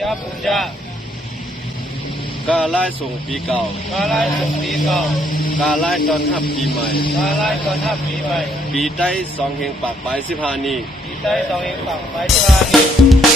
ยาปุญญากาไล่ส่งปีเก่ากาไล่ส่งปีเก่าก าไล่ตอนรับปีใหม่กาไล่ตอนรับปีใหม่ปีใต้2 เฮงปากปลาย15นี้ปีใต้2 เฮงปากปลาย15นี้